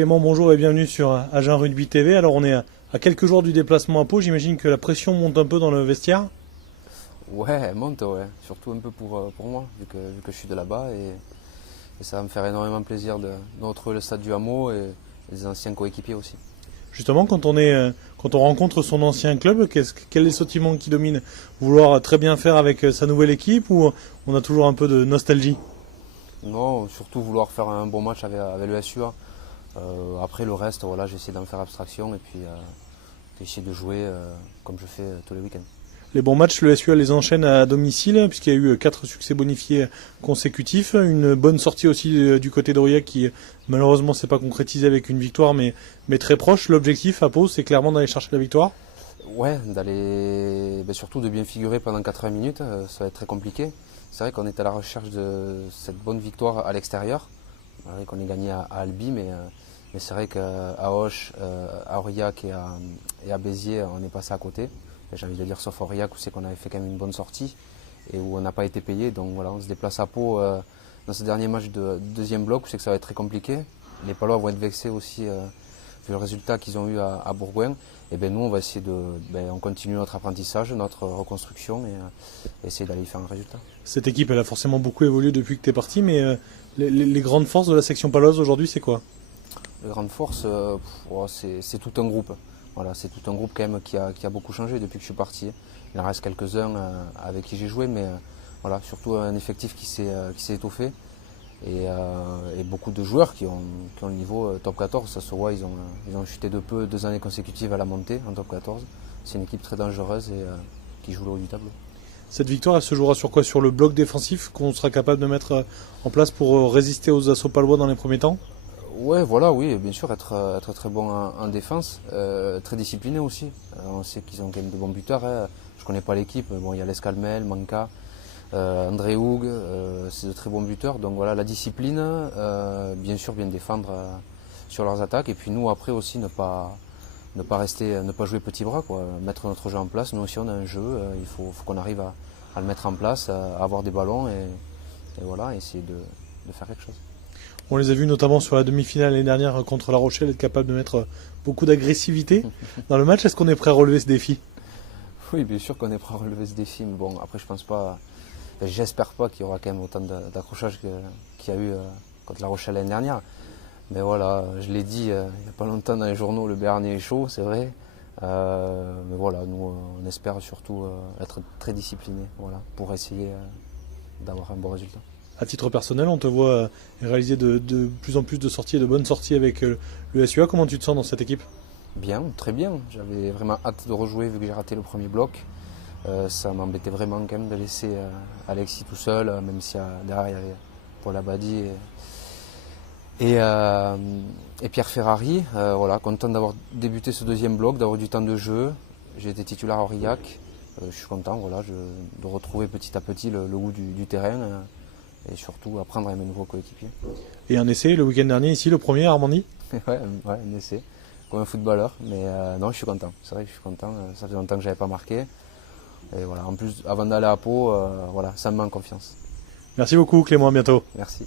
Clément, bonjour et bienvenue sur Agen Rugby TV. Alors on est à quelques jours du déplacement à Pau, j'imagine que la pression monte un peu dans le vestiaire. Ouais, elle monte, ouais. Surtout un peu pour moi, vu que je suis de là-bas. Et ça va me faire énormément plaisir de retrouver le stade du Hameau et les anciens coéquipiers aussi. Justement, quand on rencontre son ancien club, quel est le sentiment qui domine? Vouloir très bien faire avec sa nouvelle équipe ou on a toujours un peu de nostalgie? Non, surtout vouloir faire un bon match avec le SUA. Après le reste, voilà, j'essaie d'en faire abstraction et puis d'essayer de jouer comme je fais tous les week-ends. Les bons matchs, le SUA les enchaîne à domicile, puisqu'il y a eu 4 succès bonifiés consécutifs. Une bonne sortie aussi du côté d'Aurillac qui, malheureusement, s'est pas concrétisée avec une victoire, mais très proche. L'objectif à Pau, c'est clairement d'aller chercher la victoire. Ouais, surtout de bien figurer pendant 80 minutes, ça va être très compliqué. C'est vrai qu'on est à la recherche de cette bonne victoire à l'extérieur. C'est vrai qu'on est gagné à Albi, mais c'est vrai qu'à Auch, à Aurillac et à Béziers, on est passé à côté. J'ai envie de dire sauf Aurillac où c'est qu'on avait fait quand même une bonne sortie et où on n'a pas été payé. Donc voilà, on se déplace à Pau dans ce dernier match de deuxième bloc où c'est que ça va être très compliqué. Les Palois vont être vexés aussi vu le résultat qu'ils ont eu à Bourgoin. Et bien nous on va essayer on continue notre apprentissage, notre reconstruction et essayer d'aller y faire un résultat. Cette équipe, elle a forcément beaucoup évolué depuis que tu es parti, mais les grandes forces de la section paloise aujourd'hui, c'est quoi? Les grandes forces, c'est tout un groupe. Voilà, c'est tout un groupe quand même qui a beaucoup changé depuis que je suis parti. Il en reste quelques-uns avec qui j'ai joué, mais voilà, surtout un effectif qui s'est étoffé. Et beaucoup de joueurs qui ont le niveau top 14. Ça se voit, ils ont chuté de peu 2 années consécutives à la montée en top 14. C'est une équipe très dangereuse et qui joue le haut du tableau. Cette victoire, elle se jouera sur quoi? Sur le bloc défensif qu'on sera capable de mettre en place pour résister aux assauts palois dans les premiers temps? Ouais, voilà, oui, bien sûr, être très bon en défense, très discipliné aussi. On sait qu'ils ont quand même de bons buteurs. Hein. Je connais pas l'équipe, mais bon, il y a Lescalmel, Manka, André Houg, c'est de très bons buteurs. Donc voilà, la discipline, bien sûr, bien défendre sur leurs attaques. Et puis nous, après aussi, ne pas jouer petit bras, quoi. Mettre notre jeu en place. Nous aussi, on a un jeu, il faut qu'on arrive à le mettre en place, à avoir des ballons et voilà, essayer de faire quelque chose. On les a vus notamment sur la demi-finale l'année dernière contre La Rochelle, être capable de mettre beaucoup d'agressivité dans le match. Est-ce qu'on est prêt à relever ce défi? Oui, bien sûr qu'on est prêt à relever ce défi, mais bon, après je pense pas, j'espère pas qu'il y aura quand même autant d'accrochages qu'il y a eu contre La Rochelle l'année dernière. Mais voilà, je l'ai dit il n'y a pas longtemps dans les journaux, le Béarnais est chaud, c'est vrai. Mais voilà, nous on espère surtout être très disciplinés, voilà, pour essayer d'avoir un bon résultat. À titre personnel, on te voit réaliser de plus en plus de sorties et de bonnes sorties avec le SUA. Comment tu te sens dans cette équipe? Bien, très bien. J'avais vraiment hâte de rejouer vu que j'ai raté le premier bloc. Ça m'embêtait vraiment quand même de laisser Alexis tout seul, même si derrière il y avait Paul Abadi et Pierre Ferrari. Voilà, content d'avoir débuté ce deuxième bloc, d'avoir du temps de jeu. J'ai été titulaire à Aurillac. Je suis content voilà, de retrouver petit à petit le goût du terrain. Et surtout apprendre à mes nouveaux coéquipiers. Et un essai le week-end dernier ici, le premier à Armandie? Ouais, un essai, comme un footballeur, mais non, je suis content. C'est vrai que je suis content, ça fait longtemps que je n'avais pas marqué. Et voilà, en plus, avant d'aller à Pau, voilà, ça me met en confiance. Merci beaucoup Clément, à bientôt. Merci.